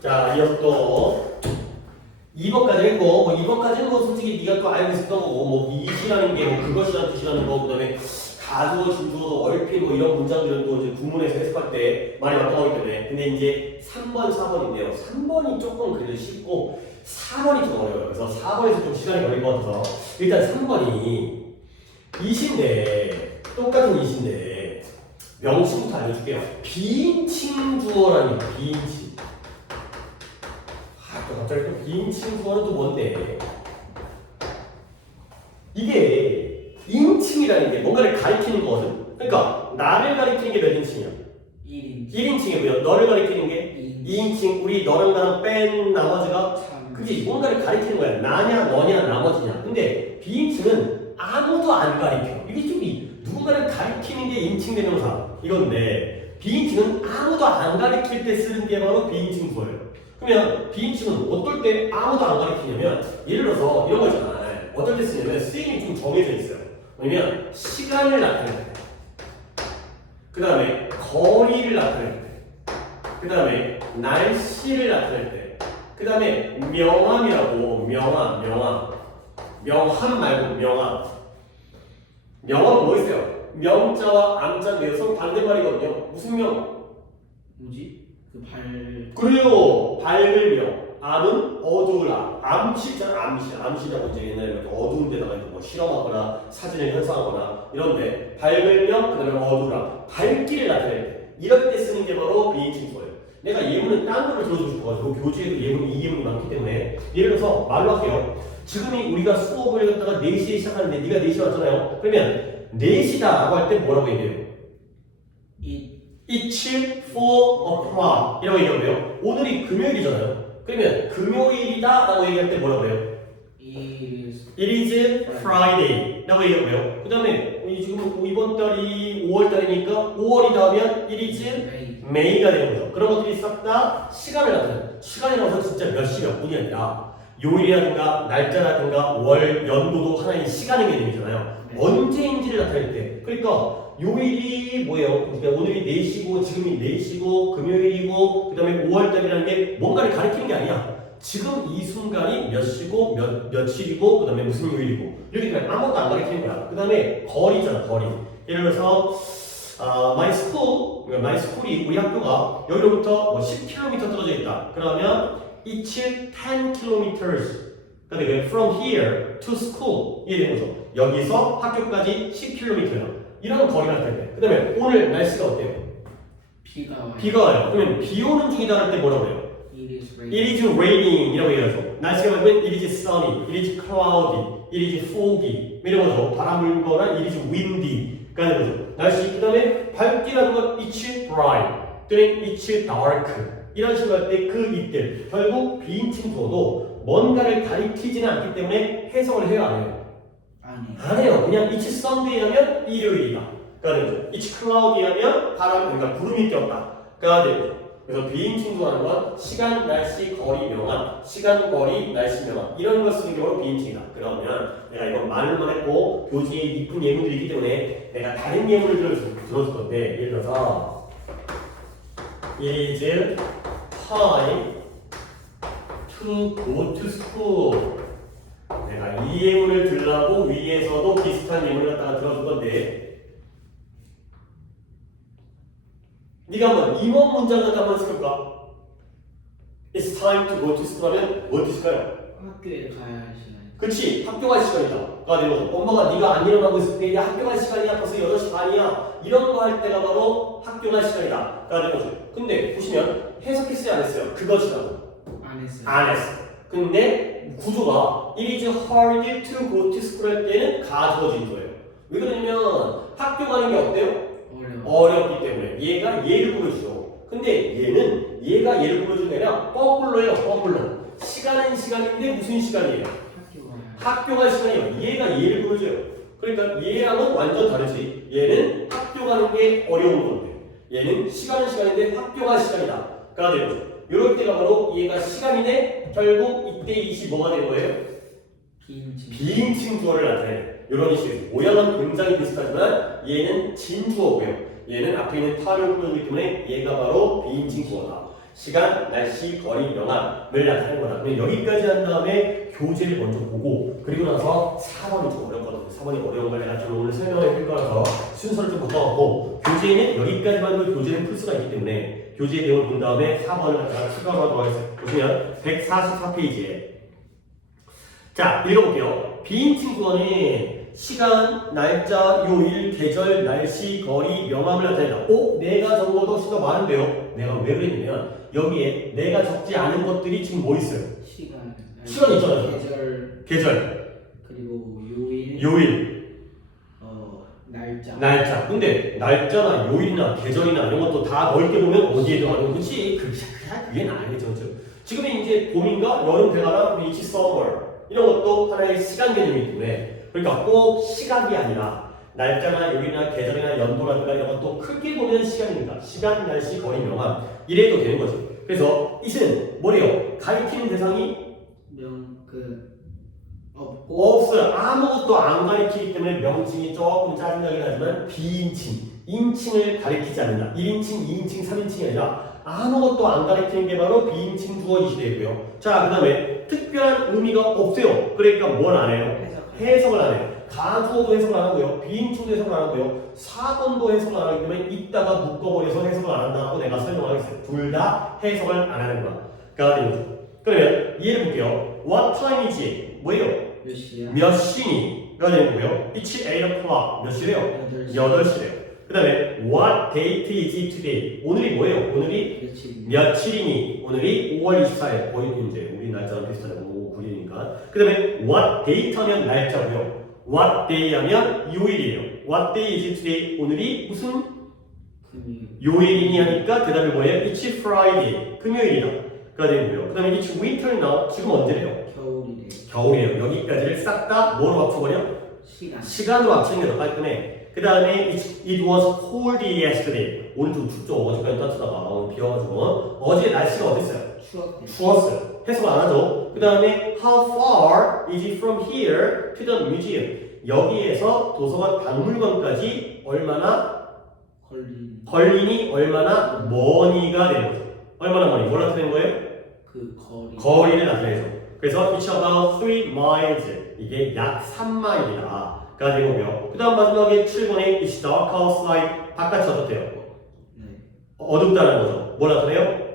자, 이어서 또 2번까지 했고, 뭐 2번까지는 뭐 솔직히 네가 또 알고 있었던 거고, 뭐 이시라는 게 뭐 그것이라는 뜻이라는 거, 그다음에 가주어, 진주어도 얼핏 뭐 이런 문장들은 또 이제 구문에서 해석할 때 많이 나타나기 때문에. 근데 이제 3번, 4번인데요. 3번이 조금 그래도 쉽고 4번이 좀 어려워요. 그래서 4번에서 좀 시간이 걸릴 것 같아서 일단 3번이 이시인데 똑같은 이시인데 명칭부터 알려줄게요. 비인칭 주어라는 거, 비인칭. 또 갑자기 또 비인칭 주어는 또 뭔데? 이게 인칭이라는 게 뭔가를 가리키는 거거든. 그러니까 나를 가리키는 게 몇 인칭이야? 1인칭. 1인칭이고요. 너를 가리키는 게 2인칭. 우리 너랑 나랑 뺀 나머지가 그게 뭔가를 가리키는 거야. 나냐, 너냐, 나머지냐. 근데 비인칭은 아무도 안 가리켜. 이게 좀 누군가를 가리키는 게 인칭 대명사 이건데 비인칭은 아무도 안 가리킬 때 쓰는 게 바로 비인칭 주어예요. 그러면 비인칭은 어떨 때 아무도 안 가리키냐면 예를 들어서 이런 거 있잖아. 어떨 때 쓰냐면 쓰임이 좀 정해져 있어요. 왜냐면 시간을 나타낼 때, 그 다음에 거리를 나타낼 때, 그 다음에 날씨를 나타낼 때, 그 다음에 명함이라고 명함 말고 명함은 뭐 있어요? 명자와 암자인데요. 서로 반대말이거든요. 무슨 명? 뭐지? 그래요. 밝을 명. 암은 어두우라. 암시잖아. 암시라고 이제 옛날에 이렇게 어두운 데다가 뭐 실험하거나 사진을 현상하거나 이런데 밝을 명, 그 다음에 어두우라. 밝기를 나타낼 때. 이럴 때 쓰는 게 바로 비인칭 주어예요. 내가 예문은 딴 거를 들어주고 싶어가지고 교재에도 예문이 이 예문이 많기 때문에 예를 들어서 말로 할게요. 지금이 우리가 수업을 갖다가 4시에 시작하는데 네가 4시에 왔잖아요. 그러면 4시다 라고 할 때 뭐라고 얘기해요? It's 4 o'clock 이라고 얘기하면 돼요. 오늘이 금요일이잖아요. 그러면 금요일이다 라고 얘기할 때 뭐라고 해요? It is Friday 라고 얘기하면 돼요. 그 다음에 지금 이번 달이 5월 달이니까 5월이다 하면 It is May가 되는 거죠. 그런 것들이 싹 다 시간을 나타내요. 시간이라고 해서 진짜 몇 시 몇 분이 아니라 요일이라든가 날짜라든가 월, 연도도 하나의 시간의 개념이잖아요. 언제인지를 나타낼 때. 그러니까 요일이 뭐예요? 그러니까 오늘이 4시고 지금이 4시고 금요일이고 그 다음에 5월달이라는 게 뭔가를 가리키는 게 아니야. 지금 이 순간이 몇 시고 며칠이고 그 다음에 무슨 요일이고 이렇게 그냥 아무것도 안 가리키는 거야. 그 다음에 거리잖아. 거리. 예를 들어서 my school이 우리 학교가 여기로부터 뭐 10km 떨어져 있다. 그러면 it's 10 kilometers. 그러니까 from here to school 이해되는 거죠. 여기서 학교까지 10km야. 이런 거리가 나타날 때. 그 다음에 오늘 날씨가 어때요? 비가 와요. 그러면 비 오는 중이다 할 때 뭐라고 해요? It is raining 이라고 얘기하죠. 날씨가 맑으면 it is sunny, it is cloudy, it is foggy 이런 거죠. 바람 불거나 it is windy가 되는 거죠. 날씨 그 다음에 밝기라는 건 it's bright 또는 it's dark 이런 식으로 할 때 그 이때 결국 비인칭 주어도 뭔가를 가리키지는 않기 때문에 해석을 해요 안 해요? 안 해요. 그냥 it's Sunday 하면 일요일이다. 그러니까 it's cloudy 하면 바람, 그러니까 구름이 꼈다.가 되고. 그래서 비인칭 주어라는 건 시간, 날씨, 거리, 명암, 시간, 거리, 날씨, 명암 이런 걸 쓰는 게 바로 비인칭이다. 그러면 내가 이건 말로만 했고 교재에 이쁜 예문들이 있기 때문에 내가 다른 예문을 들어줄 건데 예를 들어서 It is time to go to school. 내가 이 예문을 들라고 위에서도 비슷한 예문을 갖다가 들어줄 건데 네가 한번 임원 문장 갖다 한번 써볼까? It's time to go to school 하면 뭐 뜻일까요? 학교에 가야 할 시간. 그치, 학교 갈 시간이다. 가 되는 거죠. 엄마가 네가 안 일어나고 있을 때 학교 갈 시간이야. 벌써 8시 반이야. 이런 거 할 때가 바로 학교 갈 시간이다. 가 되는 거죠. 근데 보시면 해석했어요? 안 했어요? 그것이라고. 안 했어. 근데 구조가 It is hard to go to school 할 때는 가주어진 거예요. 왜 그러냐면 학교 가는 게 어때요? 어렵기 때문에 얘가 얘를 보여주죠. 근데 얘는 얘가 얘를 보여주는 게 아니라 거꾸로예요. 거꾸로. 시간은 시간인데 무슨 시간이에요? 학교 갈 시간이에요. 얘가 얘를 보여줘요. 그러니까 얘랑은 완전 다르지. 얘는 학교 가는 게 어려운 건데 얘는 시간은 시간인데 학교 갈 시간이다. 가 되는 거죠. 이럴 때가 바로 얘가 시간이네. 결국 이때 이시 뭐가 되는 거예요? 비인칭 주어를 나타내요. 이런 이슈. 모양은 굉장히 비슷하지만 얘는 진주어고요. 얘는 앞에 있는 타를 꾸며주기 때문에 얘가 바로 비인칭 주어다. 시간, 날씨, 거리, 명암을 나타내는 거다. 그럼 여기까지 한 다음에 교재를 먼저 보고 그리고 나서 4번이 좀 어렵거든요. 4번이 어려운 걸 내가 좀 오늘 설명을 해줄 거라서 순서를 좀 바꿔갖고 교재는 여기까지만 해도 교재는 풀 수가 있기 때문에 교재 내용을 본 다음에 4번을 갖다가 추가로 하도록 하겠습니다. 보시면 144페이지에 자 읽어볼게요. 비인칭 주어는 시간, 날짜, 요일, 계절, 날씨, 거리, 명암을 나타낸다. 내가 적은 것도 훨씬 더 많은데요. 내가 왜 그랬냐면 여기에 내가 적지 않은 것들이 지금 뭐 있어요? 시간 있잖아요. 계절 그리고 요일 날짜. 근데 날짜나 요일이나 계절이나 이런 것도 다 넓게 보면 어디에 들어가는 거지? 그게 나야겠죠. 지금은 이제 봄인가 여름 되가나 이치 서머 이런 것도 하나의 시간 개념이기 때문에 그러니까 꼭 시각이 아니라 날짜나 요일이나 계절이나 연도라든가 이런 것도 크게 보면 시간입니다. 시간, 날씨, 거리, 명암 이래도 되는 거죠. 그래서 이는 뭐래요? 가리키는 대상이 없어요. 아무것도 안 가리키기 때문에 명칭이 조금 짜증나긴 하지만 비인칭, 인칭을 가리키지 않는다. 1인칭, 2인칭, 3인칭이 아니라 아무것도 안 가리키는 게 바로 비인칭 주어이 시되고요. 자, 그 다음에 특별한 의미가 없어요. 그러니까 뭘 안 해요? 해석을 안 해요. 가주어도 해석을 안 하고요. 비인칭도 해석을 안 하고요. 4번도 해석을 안 하기 때문에 이따가 묶어버려서 해석을 안 한다고 내가 설명하겠어요. 둘 다 해석을 안 하는 거야. 그러면 이해해 볼게요. What time is it? 뭐예요? 몇 시야? 몇 시니?가 되는 거고요. It's 8 o'clock. 몇 시래요? 8시래요. 그 다음에 What date is it today? 오늘이 뭐예요? 오늘이 며칠이니? 오늘이 5월 24일. 거의 이제 우리 날짜랑 비슷하죠. 5, 9일이니까. 그 다음에 What date 하면 날짜고요. What day 하면 요일이에요. What day is it today? 오늘이 무슨 요일이니 하니까 대답이 뭐예요? It's Friday. 금요일이다. 가 되고요. 그 다음에 It's winter now. 지금 언제래요? 겨울이에요. 여기까지를 싹 다 뭐로 합쳐버려? 시간으로 합치는 게 더 깔끔해. 그 다음에 it was cold yesterday. 오늘 좀 춥죠. 어제까지 따뜻하다가 오늘 비 와가지고 어제 날씨가 어땠어요? 추웠어요. 해석 안 하죠. 그 다음에 how far is it from here to the museum? 여기에서 도서관 박물관까지 얼마나 걸리니 얼마나 머니가 되는 거죠. 얼마나 머니? 뭘 나타내는 거예요? 거리를 나타내죠. 그래서 it's about 3 miles. 이게 약 3마일이다. 가 되고요. 그 다음 마지막에 7번에 it's dark outside. 바깥이 어떻대요? 어둡다는 거죠. 뭘 나타내요?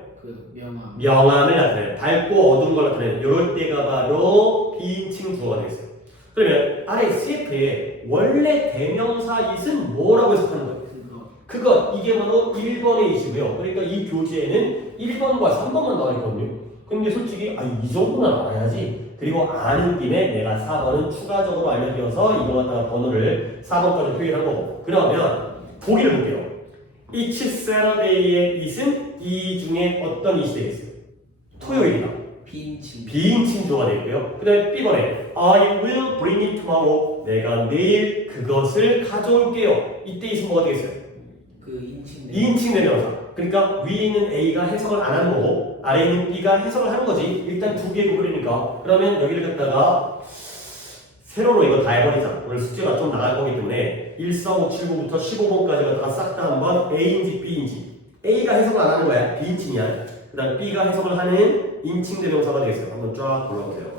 명암을 나타내요. 밝고 어두운 걸 나타내요. 이럴 때가 바로 비인칭 주어가 되겠어요. 그러면 아래 CF에 원래 대명사 it은 뭐라고 해석하는 거예요? 그거 이게 바로 1번의 it이고요. 그러니까 이 교재에는 1번과 3번만 나와 있거든요. 근데 솔직히 이 정도는 알아야지. 그리고 아는 김에 내가 4번은 추가적으로 알려드려서 이거 갖다가 번호를 4번까지 표기한 거고. 그러면 보기를 볼게요. It's Saturday의 it은 이 중에 어떤 it이 되겠어요? 토요일이다. 비인칭 주어가 되고요. 그 다음에 B번에 I will bring it tomorrow. 내가 내일 그것을 가져올게요. 이때 it은 뭐가 되겠어요? 2인칭 대명사. 그러니까 위에 있는 A가 해석을 안 하는 거고 아래에 있는 B가 해석을 하는 거지. 일단 두 개의 구글이니까. 그러면 여기를 갖다가 세로로 이거 다 해버리자. 오늘 숙제가 좀 나갈 거기 때문에 1, 4, 5, 7, 9부터 15번까지 갖다가 싹 다 한번 A인지 B인지. A가 해석을 안 하는 거야. B인칭이야. 그 다음에 B가 해석을 하는 인칭 대명사가 되겠어요. 한번 쫙 골라보세요.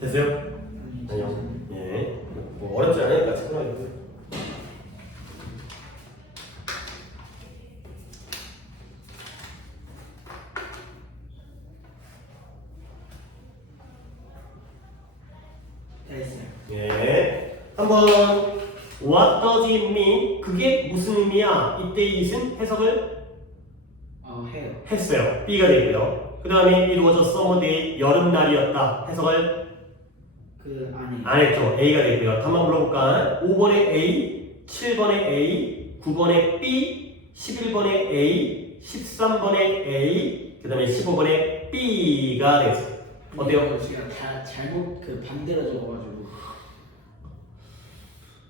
됐어요? 아니요. 예. 뭐 어렵지 않으니까 참고해주세요. 한번 What does it mean? 그게 무슨 의미야? 이때 it은 해석을 해요. 했어요. B가 되고요. 그 다음에 it was a summer day. 여름날이었다. 해석을 아니. 안 했죠. A가 되고요. 한번 불러볼까? 5번에 A, 7번에 A, 9번에 B, 11번에 A, 13번에 A, 그 다음에 15번에 B가 되겠어요. 어때요? 제가 다 잘못 반대로 적어가지고.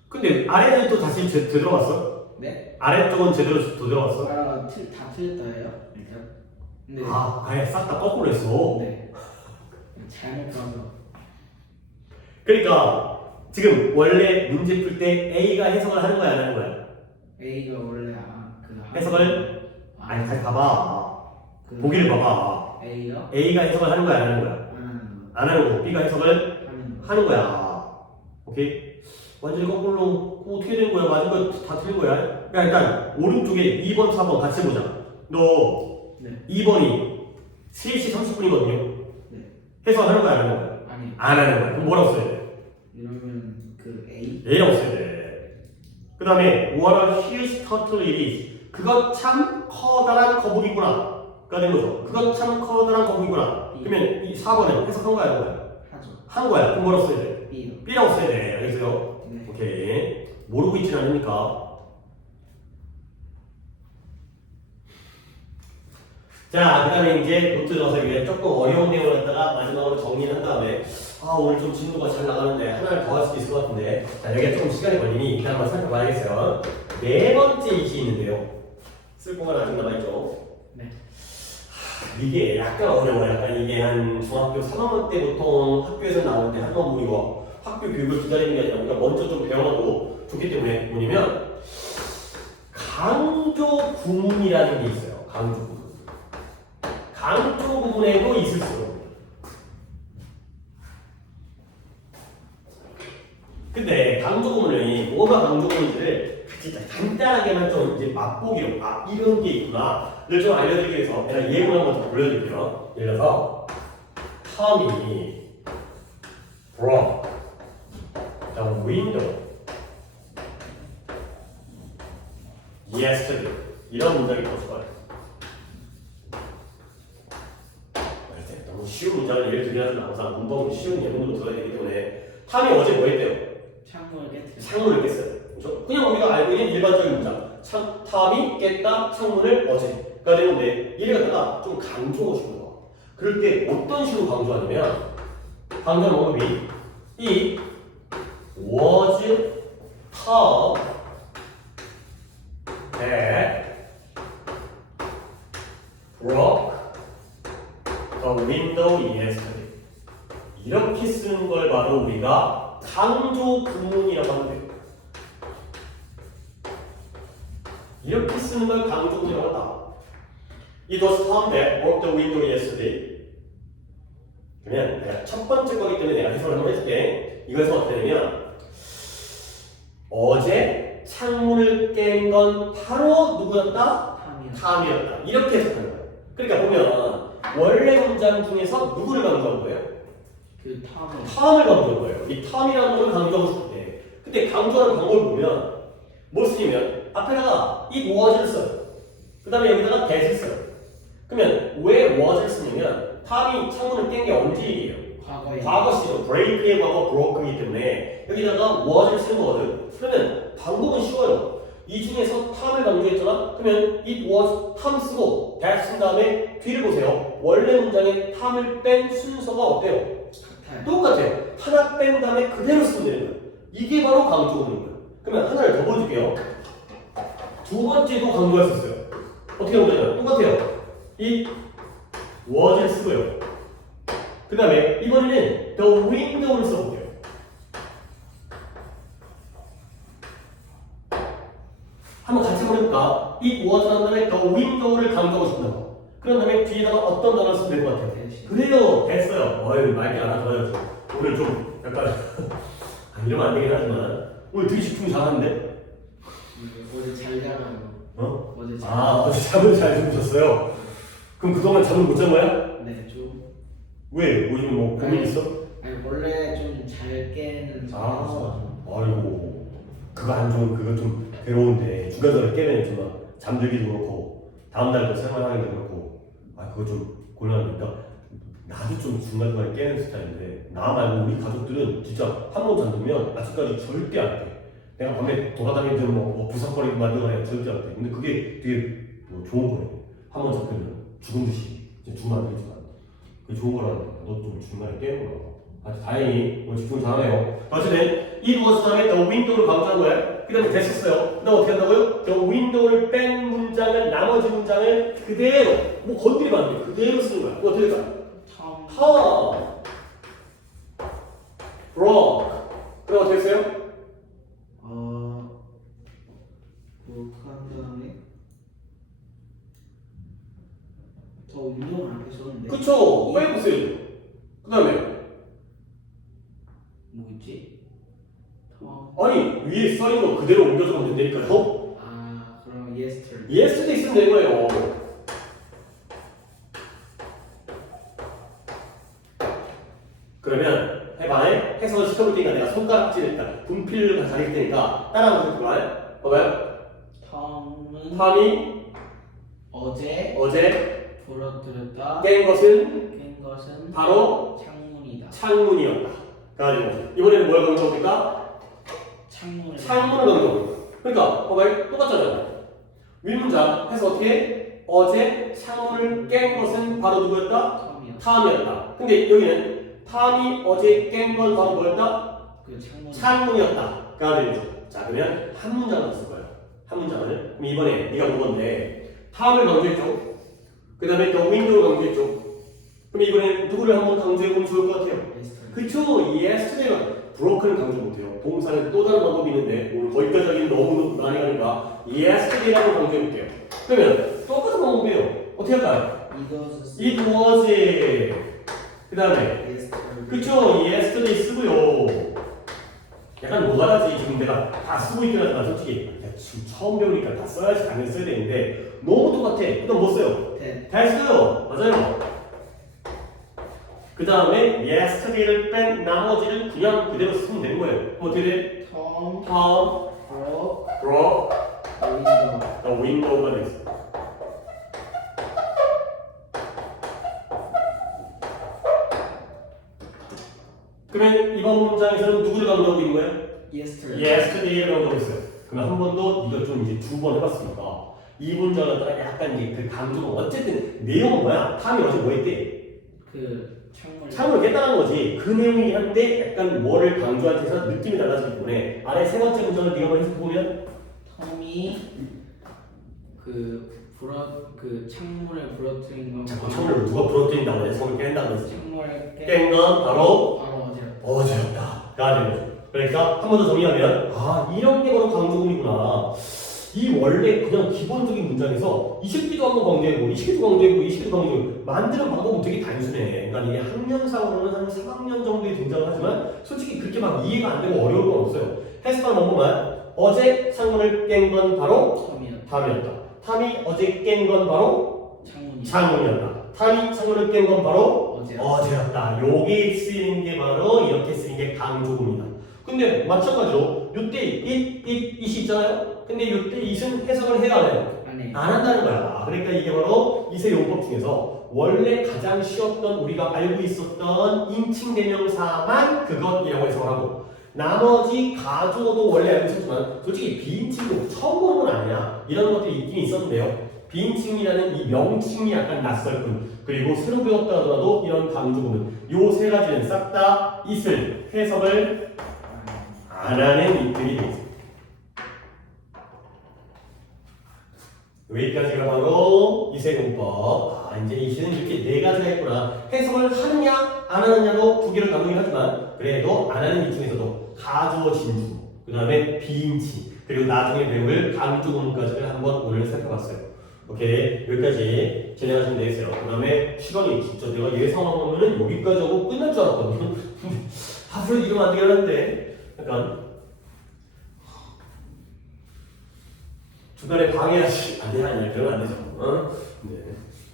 근데 아래는 또 다시 들어갔어? 네? 아래쪽은 제대로 들어갔어? 다 틀렸다예요 일단. 네. 아예 싹 다 거꾸로 했어. 네. 잘못 가서. 그러니까 지금 원래 문제 풀 때 A가 해석을 하는 거야 안 하는 거야? A가 원래 해석을 아니 다시 봐봐. 그 보기를 봐봐. A가 A가 해석을 하는 거야 안 하는 거야? 안 하는 거고 B가 해석을 하는 거야. 오케이? 완전히 거꾸로 어떻게 된 거야? 맞은 거 다 틀린 거야? 야 일단 오른쪽에 2번, 4번 같이 보자. 너 네. 2번이 3시 30분이거든요. 네. 해석하는 거야 안 하는 거야? 아니. 안 하는 거야. 그럼 뭐라고 써야 돼? 이러면 A. A라고 써야 돼. 그 다음에 What a huge turtle it is. 그것 참 커다란 거북이구나. 가 된 거죠. 그것 참 커다란 거북이구나. 그러면 이 4번은 해석한 거야 안 한 거야? 하죠. 한 거야. 그럼 뭐라고 써야 돼? B요. B라고 써야 돼. 알겠어요? 네. 오케이. 모르고 있진 않으니까. 자, 그 다음에 이제 노트 넣어서 위에 조금 어려운 내용을 갖다가 마지막으로 정리를 한 다음에 오늘 좀 진도가 잘 나가는데 하나를 더 할 수도 있을 것 같은데 자, 여기가 조금 시간이 걸리니 일단 한번 살펴봐야겠어요. 네 번째 이시 있는데요. 쓸 거가 아직 남아있죠. 네. 이게 약간 어려워요. 약간 이게 한 중학교 3학년 때 보통 학교에서 나오는데 한번 모이고 학교 교육을 기다리는 게 아니라 우리가 먼저 좀 배워놔도 좋기 때문에 뭐냐면 강조 구문이라는 게 있어요. 강조 구문. 강조 구문에도 있을 수 있어요. 근데 강조 구문이 뭐가 강조 구문인지를 진짜 간단하게만 좀 이제 맛보기로 이런 게 있구나를 좀 알려드리기 위해서 내가 예문 한번 더 보여드릴게요. 예를 들어서 Tommy broke the window yesterday. 이런 문장이 더 좋아요. 너무 쉬운 문장을 예를 들면 항상 문법은 쉬운 예문으로 들어야 되기 때문에 탐이 어제 뭐 했대요? 창문을 깨뜨려. 창문을 깼어요. 그렇죠? 그냥 우리가 알고 있는 일반적인 문장. 탐이 깼다 창문을 어제가 되는데 얘를 갖다가 좀 강조하고 싶은 거야. 그럴 때 어떤 식으로 강조하냐면 강조하는 방법이 It was Tom that broke the window yesterday. 이렇게 쓰는 걸 바로 우리가 강조 구문이라고 하는 거예요. 이렇게 쓰는 걸 강조 구문이라고 한다. It was Tom that broke the window yesterday. 그러면 내가 첫 번째 거기 때문에 내가 해석을 한번 해줄게. 이것은 어떻게 되냐면 어제 창문을 깬 건 바로 누구였다? 탐이었다. 이렇게 해석하는 거예요. 그러니까 보면 원래 문장 중에서 누구를 강조한 거예요? 탐을 강조한 거예요. 이 탐이라는 걸 강조하고 싶을 때 그때 강조하는 방법을 보면 뭘 쓰냐면 앞에다가 이 was를 써요. 그 다음에 여기다가 that을 써요. 그러면 왜 was를 쓰냐면 탐이 창문을 깬 게 언제 일이에요? 과거 시죠. break의 과거 broke이기 때문에 여기다가 was를 쓰는 거거든. 그러면 방법은 쉬워요. 이 중에서 탐을 강조했잖아? 그러면 it was 탐 쓰고 that 쓴 다음에 뒤를 보세요. 원래 문장에 탐을 뺀 순서가 어때요? 똑같아요. 하나 뺀 다음에 그대로 쓰면 되는 거예요. 이게 바로 강조 구문인 거예요. 그러면 하나를 더 보여줄게요. 두 번째도 강조할 수 있어요. 어떻게 보면 똑같아요. 이 was를 쓰고요. 그 다음에 이번에는 the window를 써볼게요. 한번 같이 해볼까? it was 한 다음에 the window를 강조하고 싶다고. 그런 다음에 뒤에다가 어떤 단어를 쓰면 될 것 같아요? 그래요, 됐어요. 어휴, 말이 안 하더라고요. 오늘 좀 약간 이러면 안 되긴 하지만 오늘 되게 집중 잘하는데? 어제 잘 자가지고. 어제 잠을 잘 주무셨어요? 그럼 그동안 잠을 못 잔 거야? 네, 좀. 왜? 요즘 뭐 고민 있어? 아니 원래 좀 잘 깨는. 이거 그거 안 좋은 그거 좀 괴로운데 중간중간에 깨면 좀 막 잠들기도 그렇고 다음날도 생활하기도 그렇고 아 그거 좀 곤란하니까 나도 좀 중간중간에 깨는 스타일인데 나 말고 우리 가족들은 진짜 한 번 잠들면 아직까지 절대 안 깨. 내가 밤에 돌아다니든 뭐 부석거리고 만들어야 절대 안 돼. 근데 그게 되게 뭐 좋은 거예요. 한 번 잡히면 죽은 듯이 죽으면 안 되지만 그게 좋은 거라는 거야. 너 좀 중간에 깨는 거야. 아주 다행히 오늘 집중 잘하네요. 어쨌든 it was 다음에 the window를 강조한 거야. 그 다음에 됐었어요. 그 다음 어떻게 한다고요? the window를 뺀 문장을 나머지 문장을 그대로 뭐 건드리면 안 돼. 그대로 쓰는 거야. 뭐 어떻게 할까? Tom broke. 그럼 어떻게 했어요? 한 다음에 더 운동을 안 했었는데. 그쵸. 빨리 보세요. 그 다음에 뭐지? 아니 위에 써있는 거 그대로 옮겨주면 된다니까요. 아 그럼 yesterday. yesterday 쓰면 된 거예요. 그러면 해봐요. 해석을 시켜볼 테니까 내가 손가락질을 분필을 가릴 테니까 따라하면 될까요? 봐봐요. 톰은 어제 부러뜨렸다. 깬 것은 바로 창문이다. 창문이었다. 그래가지고 이번에는 뭘 강조합니까? 창문을 강조합니다. 그러니까 봐봐요. 똑같잖아요. 윗문장 해서 어떻게? 어제 창문을 깬 것은 바로 누구였다? 탐이었다. 근데 여기는 탐이 어제 깬 건 바로 뭐였다? 그 창문이었다. 그래가지고 자 그러면 한 문장을 쓸 거예요. 한 문장을. 그럼 이번에 네가 뭐건데 탐을 강조했죠. 그 다음에 더 윈도우를 강조했죠. 그럼 이번엔 누구를 한번 강조해보면 좋을 것 같아요. 그쵸? yesterday가 broken을 강조 못해요. 동사는 또 다른 방법이 있는데 오늘 거기까지 하기는 너무 많이 가니까 yesterday라고 강조해볼게요. 그러면 똑같은 방법이에요. 어떻게 할까요? It was 그 다음에 그쵸? yesterday 쓰고요. 약간 뭐가 다지 지금 내가 다 쓰고 있긴 하지만 솔직히 지금 처음 배우니까 다 써야지 당연히 써야 되는데 너무 똑같아. 그다음 뭐 써요? 됐어요. 맞아요. 그 다음에 yesterday를 뺀 나머지를 그냥 그대로 쓰면 되는 거예요. 그럼 어떻게 돼? Tom broke the window가 됐어. 그러면 이번 문장에서는 누구를 강조하고 있는 거예요? yesterday를 강조하고 있어요. 그럼 한 번 더 이거 좀 이제 두 번 해봤으니까 이 문장을 따라 약간 이제 그 강조가 어쨌든 내용은 뭐야? 탐이 어제 뭐 했대? 그 창문을 깼다는 거지. 그 내용이긴 한데 약간 뭐를 강조한 채서 느낌이 달라지기 때문에 아래 세 번째 문장을 네가 한번 해석해보면 톰이 그 창문을 부러뜨린 건 자꾸 창문을 누가 부러뜨린다고 내 손을 깬다고 했어. 창문을 깬 건 바로 어제였다. 어제였다. 되는 거죠. 그러니까 한 번 더 정리하면 아 이런 게 바로 강조문이구나. 이 원래 그냥 기본적인 문장에서 이 새끼도 한번 강조하고 이 새끼도 강조하고 이 새끼도 강조하고 만드는 방법은 되게 단순해. 그러니까 이게 학년상으로는 한 3학년 정도에 등장을 하지만 솔직히 그렇게 막 이해가 안 되고 어려운 건 없어요. 해석하는 방법만 어제 창문을 깬 건 바로 탐이었다. 탐이 어제 깬 건 바로 창문이었다. 탐이 창문을 깬 건 바로 어제였다. 요게 쓰이는 게 바로 이렇게 쓰이는 게 강조구입니다. 근데 마찬가지로 요때 it이 있잖아요. 근데 요때 it은 해석을 해야 해요. 안 한다는 거야. 그러니까 이게 바로 이세 용법 중에서 원래 가장 쉬웠던 우리가 알고 있었던 인칭 대명사만 그것이라고 해석을 하고 나머지 가주어도 원래 알고 있었지만 솔직히 비인칭도 처음 보는 건 아니야. 이런 것들이 있긴 있었는데요. 비인칭이라는 이 명칭이 약간 낯설 뿐 그리고 새로 배웠다 하더라도 이런 강조구는 요 세 가지는 싹 다 it을 해석을 안 하는 이들이 되어 있습니다. 여기까지가 바로 이세공법. 아, 이제 이 시는 이렇게 네 가지가 있구나. 해석을 하느냐, 안 하느냐도 두 개를 나누긴 하지만, 그래도 안 하는 이 중에서도 가주어 진주, 그 다음에 비인치, 그리고 나중에 배울 강조문까지를 한번 오늘 살펴봤어요. 오케이. 여기까지 진행하시면 되겠어요. 그 다음에 시간이 진짜 내가 예상하면은 여기까지 하고 끝날 줄 알았거든요. 앞으로 이러면 안 되겠는데. 약간 중간에 방해하시 아니야 그러면 안 되죠. 네.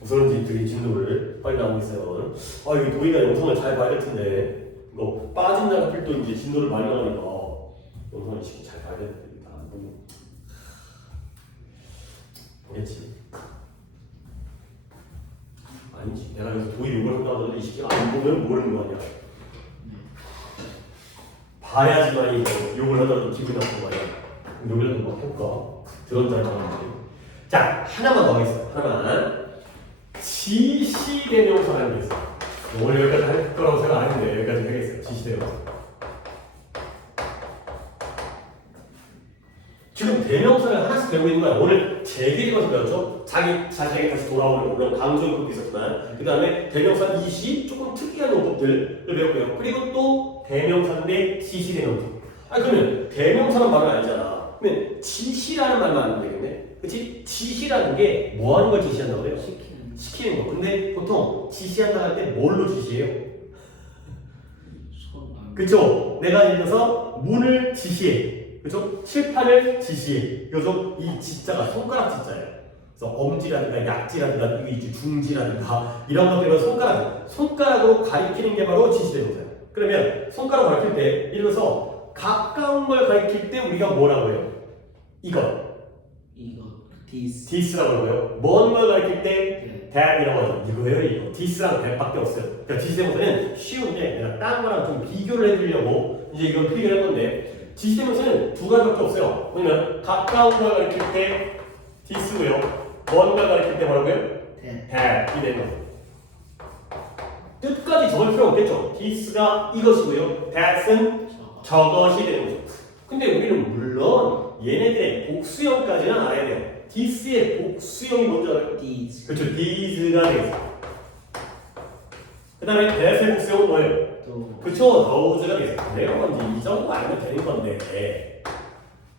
우선은 되게 진도를 빨리 나오고 있어요. 아 여기 도희가 영상을 잘 봐야 될 텐데 이거 빠진 날 하필 또 이제 진도를 많이 나가니까 영상을 잘 봐야 됩니다. 뭐겠지? 아니지. 내가 여기서 도희 욕을 한다고 하더라도 이 새끼가 안 보면 모르는 거 아니야. 봐야지만 이거 욕을 하더라도 기분이 나쁜 거 아니야. 욕이라도 막 해볼까? 들은 줄 알았는데. 자, 하나만 더 하겠어. 하나만. 지시대명사라는 게 있어. 오늘 여기까지 할 거라고 생각 안 했는데 여기까지 하겠어요. 지시대명사. 지금 대명사를 하나씩 배우고 있는 거야. 오늘 제기리면서 배웠죠? 자기에게 다시 돌아오는 그런 강조 용법도 있었지만 그 다음에 대명사 이시 조금 특이한 용법들을 배웠고요. 그리고 또 대명사인데 지시대명사. 그러면 대명사란 말을 알잖아. 그러면 지시라는 말만 알면 되겠네. 그치? 지시라는 게 뭐 하는 걸 지시한다고 그래요? 시키는 거. 근데 보통 지시한다 할 때 뭘로 지시해요? 그쵸? 내가 예를 들어서 문을 지시해. 그죠? 칠판을 지시해. 그래서 이 지자가 손가락 지자예요. 그래서 엄지라든가 약지라든가 중지라든가 이런 것들은 손가락으로 가리키는 게 바로 지시대명사예요. 그러면 손가락으로 가리킬 때 예를 들어서 가까운 걸 가리킬 때 우리가 뭐라고 해요? 이거 this라고 하고요. 먼 걸 가리킬 때 that이라고 하죠. 이거예요, 이거. this랑 that밖에 없어요. 그러니까 지시대명사는 쉬운데 내가 다른 거랑 좀 비교를 해드리려고 이제 이걸 필기를 할 건데 지시대명사는 두 가지밖에 없어요. 뭐냐면 가까운 걸 가리킬 때 this고요. 먼 걸 가리킬 때 뭐라고요? that. 이 되는 거죠. 끝까지 적을 필요 없겠죠. this가 이것이고요. that은 저것이 되는 거죠. 근데 우리는 물론 얘네들의 복수형까지는 알아야 돼요. this의 복수형이 뭔지 알아요? these. 그렇죠. these가 되겠어. 그 다음에 that의 복수형은 뭐예요? 그쵸, thouse가 되겠어. 내가 뭔지 이 정도 알면 되는 건데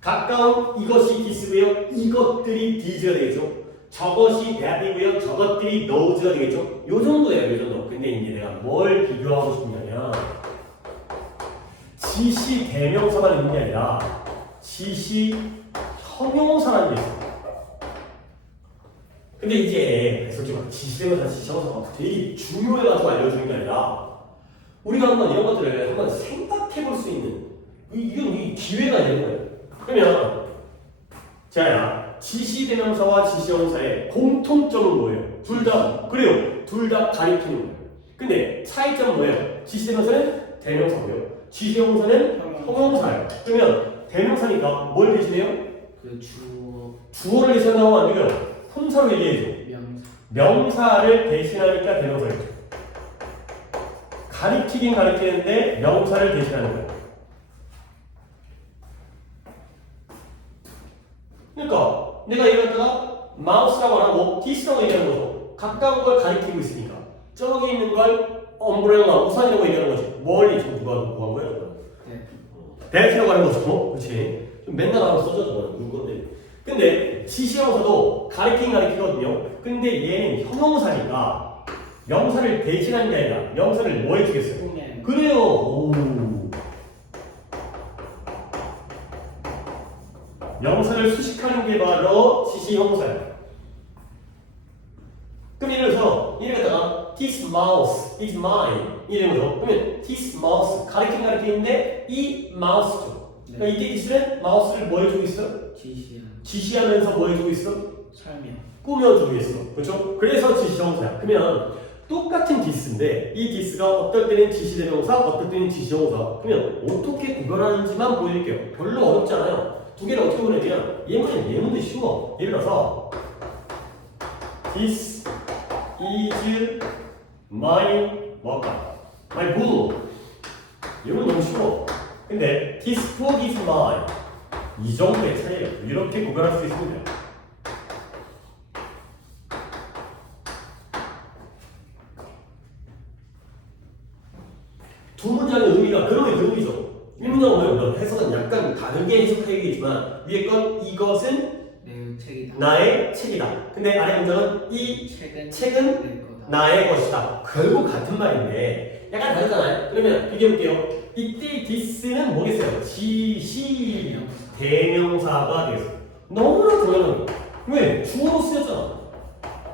가까운 이것이 this고요. 이것들이 these가 되겠죠. 저것이 that이고요. 저것들이 those가 되겠죠. 요 정도예요, 요 정도. 근데 이제 내가 뭘 비교하고 싶냐면 지시 대명사만 있는 게 아니라 지시 형용사라는 게 있어요. 근데 이제 솔직히 지시대명사, 지시형용사가 되게 중요해가지고 알려주는 게 아니라 우리가 한번 이런 것들을 한번 생각해볼 수 있는 이 기회가 있는 거예요. 그러면 자, 지시대명사와 지시형용사의 공통점은 뭐예요? 둘 다 그래요. 둘 다 가리키는 거예요. 근데 차이점은 뭐예요? 지시대명사는 대명사고요. 지시형용사는 형용사예요. 그러면 대명사니까 뭘 대신해요? 주어를 대신하고 안 되고요. 품사로 얘기해줘. 명사를 대신하니까 대명사겠죠. 가리키긴 가리키는데 명사를 대신하는 거예요. 그러니까 내가 이걸 갖다가 마우스라고 안 하고 this라고 얘기하는 거죠. 가까운 걸 가리키고 있으니까 저기 있는 걸 엄브렐라, 우산이라고 얘기하는 거지. 멀리 지금 누가 한 거예요? that이라고 하는 거죠. 그렇지. 맨날 하나 써줘. 누구 건데. 근데 지시형용사도 가리키거든요. 근데 얘는 형용사니까 명사를 대신하는 게 아니라 명사를 뭐 해주겠어요? 그래요. 오. 명사를 수식하는 게 바로 지시형용사예요. 그럼 예를 들어서 이래다가 this mouse is mine 이러면서 그러면 this mouse 가리키는데 이 마우스죠. 그러니까 이때 this는 마우스를 뭐 해주고 있어? 지시하면서 뭐 해주고 있어? 꾸며주고 있어. 그렇죠? 그래서 지시형용사야. 그러면 똑같은 this인데 이 this가 어떨 때는 지시대명사, 어떨 때는 지시형용사. 그러면 어떻게 구별하는지만 보여드릴게요. 별로 어렵지 않아요. 두 개를 어떻게 보내냐면 얘문도 쉬워. 예를 들어서 this is my 뭘까? my blue. 얘문 너무 쉬워. 근데 this book is mine. 이 정도의 차이예요. 이렇게 구별할 수 있습니다. 두 문장의 의미가 그런 의미죠. 1문장은 뭐예요? 해석은 약간 다르게 해석하겠지만 위에 건 이것은 나의 책이다. 근데 아래 문장은 이 책은 나의 것이다. 결국 같은 말인데 약간 다르잖아요. 그러면 비교해볼게요. 이때 this는 뭐겠어요? 지시 대명사가 되겠어요. 너무나 중요한 거예요. 왜? 주어로 쓰였잖아.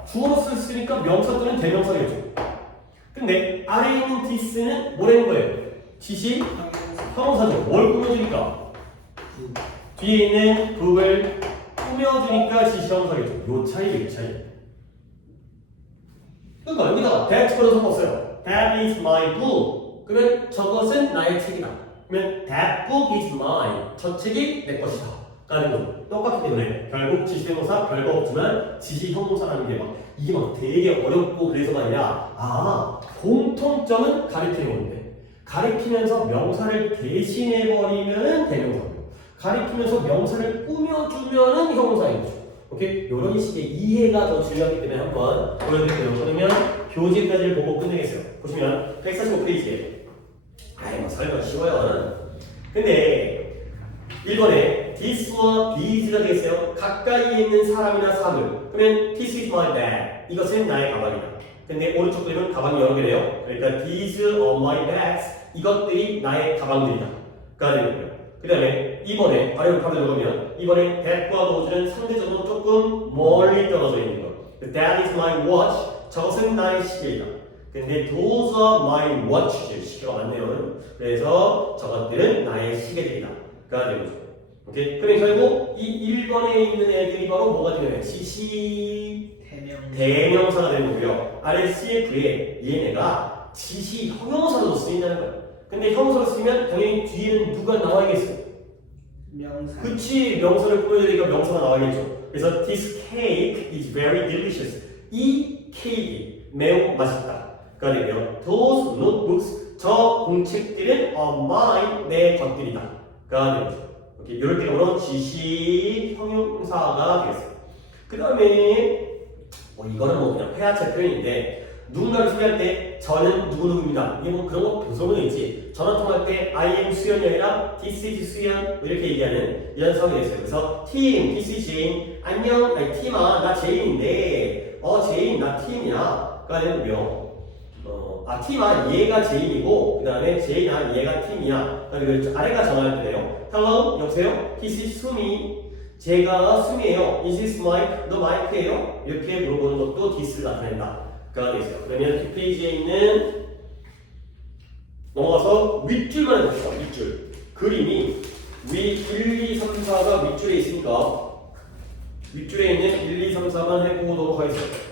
주어로 쓰였으니까 명사 또는 대명사겠죠. 근데 아래에 있는 this는 뭐라는 거예요? 지시 형용사죠. 뭘 꾸며주니까? 뒤에 있는 book을 꾸며주니까 지시형사겠죠. 요 차이, 요 차이. 그러니까 여기다가 that 걸어서 상관없어요. That is my book. 그러면 저것은 나의 책이다. 그러면 that book is mine. 저 책이 내 것이다. 라는 거. 똑같기 때문에 결국 지시대명사 별거 없지만 지시형용사라는 게 막 이게 막 되게 어렵고 그래서가 아니라 공통점은 가리키는 건데 가리키면서 명사를 대신해버리면 대명사고요. 가리키면서 명사를 꾸며주면은 형용사인 거죠. 오케이? 이런 식의 이해가 더 중요하기 때문에 한번 보여드릴게요. 그러면 교재까지를 보고 끝내겠어요. 보시면 145페이지에 아이 뭐 설마 쉬워요. 근데 1번에 this와 these가 되겠어요. 가까이에 있는 사람이나 사물. 그러면 this is my bag. 이것은 나의 가방이다. 근데 오른쪽 그림은 가방이 여러 개래요. 그러니까 these are my bags. 이것들이 나의 가방들이다. 가 되는 거예요. 그 다음에 2번에 아래로 바로 들어가면 2번에 that과 those는 상대적으로 조금 멀리 떨어져 있는 거. That is my watch. 저것은 나의 시계이다. 근데 those are my watches. 시계가 많네요. 그래서 저것들은 나의 시계들이다. 가 되는 거죠. 오케이? 그럼 결국 이 1번에 있는 애들이 바로 뭐가 되나요? 지시 대명사가 되는 거고요. 아래 CF에 얘네가 지시 형용사로 쓰인다는 거예요. 근데 형용사로 쓰면 당연히 뒤에는 누가 나와야겠어요? 명사. 그치, 명사를 꾸며주니까 명사가 나와야겠죠. 그래서 this cake is very delicious. 이 케이크 매우 맛있다. 가 되고요. Those notebooks, 저 공책들은 are mine, 내 것들이다. 가 되는 거죠. 이럴 경우는 지시 형용사가 되겠어요. 그 다음에 이거는 뭐 그냥 회화체 표현인데 누군가를 소개할 때 저는 누구누구입니다. 이게 뭐 그런 거 교성은 있지. 전화 통화할 때 I am 수연이 아니라 this is 수연 뭐 이렇게 얘기하는 이런 상황이 있어요. 그래서 팀, this is 제인. 안녕, 아니 팀아, 나 제인인데 제인, 나 팀이야. 가 되는 거고요. 팀아, 얘가 제인이고 그 다음에 제인아, 얘가 팀이야. 그리고 아래가 전화할 때요. Hello, 여보세요? This is 수미. 제가 수미예요. Is this Mike? 너 마이크예요? 이렇게 물어보는 것도 this를 나타낸다. 가 되어있어요. 그러면 뒷페이지에 있는 넘어가서 윗줄만 해봅시다. 윗줄. 그림이 위 1, 2, 3, 4가 윗줄에 있으니까 윗줄에 있는 1, 2, 3, 4만 해보도록 하겠습니다.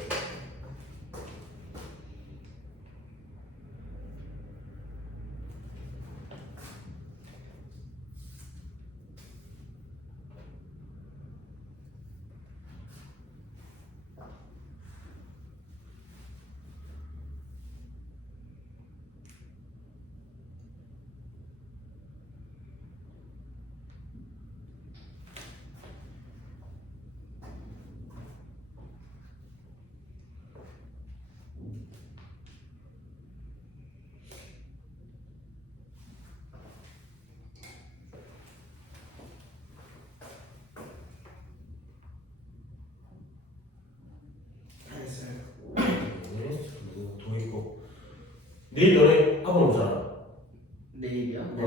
내일 너네 학원 오잖아. 내일이요? 네.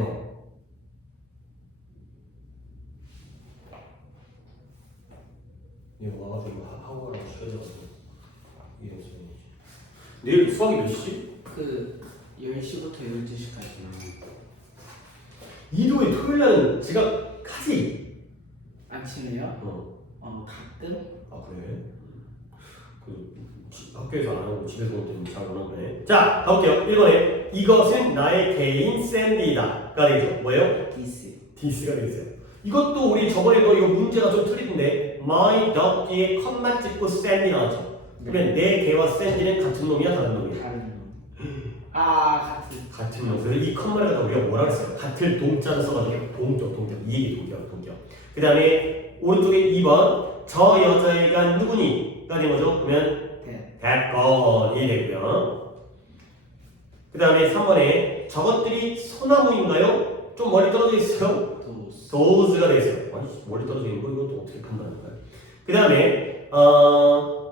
이거 와가지고 학원하고 시켜줘가지고 이런 소리지. 내일 수학이 몇 시지? 10시부터 12시까지. 이도의 토요일날은 제가 가지. 아침에요? 가끔? 아 그래? 학교에서 안 하고 집에서 올 때는 잘 오는 거네. 자, 가볼게요. 1번에 이것은 나의 개인 샌디다. 가 되겠죠? 뭐예요? 디스가 되겠어요. 이것도 우리 저번에 이거 문제가 좀 틀리던데 My dog 뒤에 컷만 찍고 샌디 나왔죠? 그러면 내 개와 샌디는 같은 놈이야? 다른 놈이야? 다른 놈. 같은 놈. 그래서 이 컷만을 갖다 우리가 뭐라 그랬어요? 같은 동자를 써가지고 동격. 이 얘기 동격. 그 다음에 오른쪽에 2번 저 여자애가 누구니? 가 된 거죠? 그러면 that 이 되고요. 그 다음에 3번에 저것들이 소나무인가요? 좀 멀리 떨어져 있어요? those가 되겠어요. 아니 멀리 떨어져 있는 거 이것도 어떻게 판단할까요? 그 다음에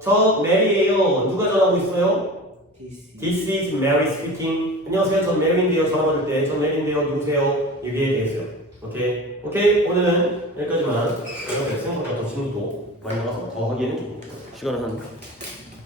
저 메리예요. 누가 전화하고 있어요? This is Mary speaking. 안녕하세요. 전 메리인데요. 전화 받을 때 전 메리인데요. 누구세요? 이게 되겠어요. 오케이. 오늘은 여기까지만. 생각보다 더 질문도 많이 나와서 더 하기에는 좀 시간을 한